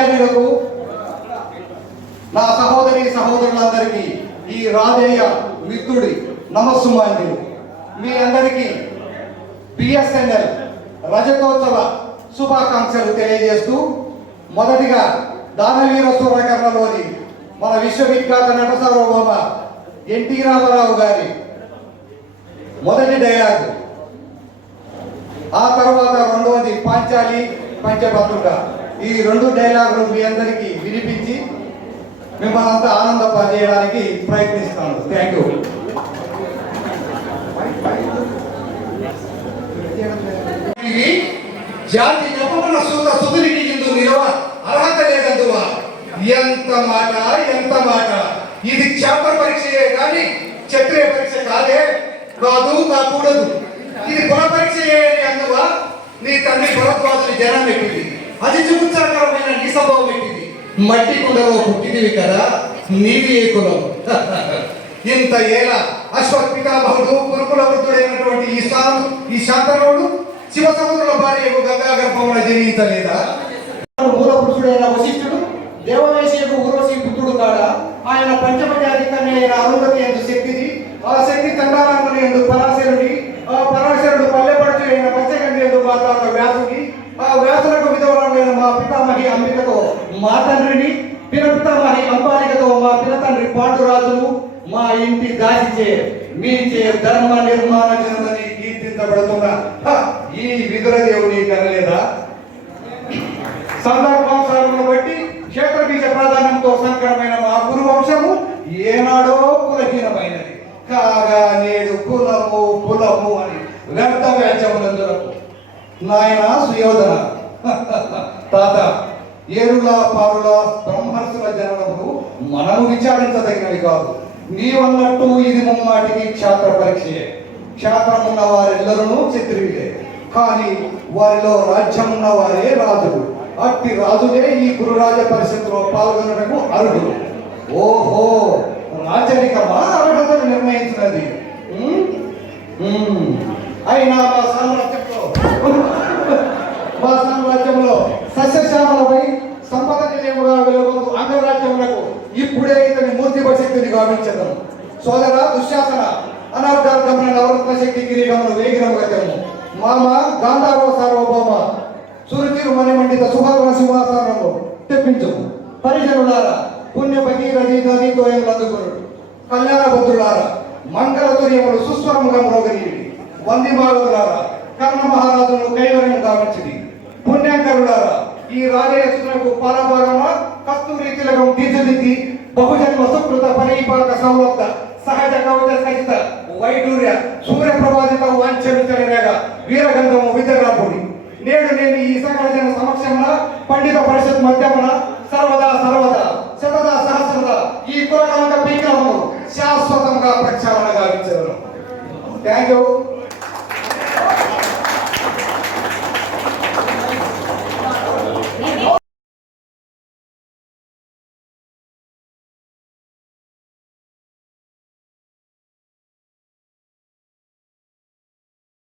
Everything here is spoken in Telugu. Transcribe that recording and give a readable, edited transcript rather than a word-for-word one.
ఆచార్యులకు, నా సహోదరి సహోదరులందరికీ ఈ రాజయ్య మిత్రుడి నమస్సుమాంజలు. మీ అందరికీ బిఎస్ఎన్ఎల్ రజతోత్సవ శుభాకాంక్షలు తెలియజేస్తూ, మొదటిగా దానవీర సూరకర్ణలోని మన విశ్వవిఖ్యాత నట సార్వభౌమ ఎన్టీ రామారావు గారి మొదటి డైలాగ్, ఆ తర్వాత రెండవది పాంచాలి పంచభద్రుక. ఈ రెండు డైలాగులు మీ అందరికీ వినిపించి మిమ్మల్ని అంతా ఆనందపజేయడానికి ప్రయత్నిస్తాను. Thank you. జాతి నెపమున సూత సుతునికి ఇందు నిలవ అర్హత లేదందువా. ఎంత మాట, ఎంత మాట! ఇది క్షేత్ర పరీక్షయే కానీ క్షత్రియ పరీక్ష కాదే, కాకూడదు. ఇది కుల పరీక్షయే అందువా. నీ తండ్రి భరద్వాజుని జనం పెట్టింది, అది చూపుచాకరమైన నీ స్వభావం పెట్టింది. మట్టి కుండలో పుట్టినవి కదా, నీది ఏ కులం? ఇంత ఏల అశ్వత్ పితామహుడు కురుకుల వృద్ధుడైనటువంటి ఈ శాంతనుడు శివసముద్రుల భార్య గంగా గర్భమున జనించలేదా? మూల పురుషుడైన వశిష్ఠుడు దేవవేశకు ఊర్వశి పుత్రుడు కాడా. ఆయన పంచమజాతి కన్య అయిన అరుంధతి ఎందు శక్తిది, ఆ శక్తి చండాలంగుని ఎందు పరాశరుడి, ఆ పరాశరుడు పల్లెపడుచు అయిన పంచగండి ఎందు మాతాత వ్యాసుడి, ఆ వ్యాసులకు విధవరాలైన మా పితామహి అంబికతో మా తండ్రిని, పినపితామహి అంబాలికతో మా పినతండ్రి పాండురాజును, మా ఇంటి దాచిచే మీచే ధర్మ నిర్మాణ జనమని కీర్తించబడుతున్న ఈ విదురదేవుని కనలేదా? సందర్భానుసారమును బట్టి క్షేత్ర బీజ ప్రాధాన్యంతో సంకరమైన మా గురు వంశము ఏనాడో కులహీనమైనది కాగా నేడు కులము అని వ్యర్థ వ్యాజ్యములందులకు. నాయన సుయోధన, తాత, ఏరుల పారుల బ్రహ్మర్షుల జననము మనము విచారించదగినవి కాదు. నీవన్నట్టు ఇది ముమ్మాటికి క్షేత్ర పరీక్షయే. క్షేత్రమున్న వారెల్లరూ క్షత్రియులే, కానీ వారిలో రాజ్యమున్న వారే రాజులు. అట్టి రాజులే ఈ గురురాజ పరిషత్తులో పాల్గొనటకు అర్హులు. ఓహో, రాజరికమా అర్హతను నిర్ణయించినది? అయినా మా సామ్రాజ్యంలో సస్యశ్యామలపై సంపద నిలయముగా వెలుగొందు అంగరాజ్యములకు ఇప్పుడే ఇతని మూర్తి శక్తిని గావించదను. సోదర దుశ్శాసన, అనార్గార్థమున నవరత్న శక్తి కిరీటమును వేగిరముగా తెమ్ము. మామ గాంధారవ సార్వభౌమ సురుచిరు మణిమండిత సుభాగన సింహాసనంలో తెప్పించము. పరిజనులారా, పుణ్య భగీరథి నదితో అందుకురు. కళ్యాణ భద్రులారా, మంగళ తుర్యములు సుస్వరముగా మ్రోగనీయుడి. వంది మారులారా, కర్ణ మహారాజును కైవర్యం గావించింది. పుణ్యంకరులారా, ఈ రాజయసునకు పాలభాగమ కస్తూరి తిలకం తీర్చిదిద్ది బహుజన్మ సుకృత పరిపాక సౌలభ్య సహజ కవచ సహిత వైడూర్య సూర్యప్రభాజిత వాంఛనితరేగ వీరగంధము విద్యరాపుడి. నేడు నేను ఈ సకల జన సమక్షమున పండిత పరిషత్ మధ్యమున సర్వదా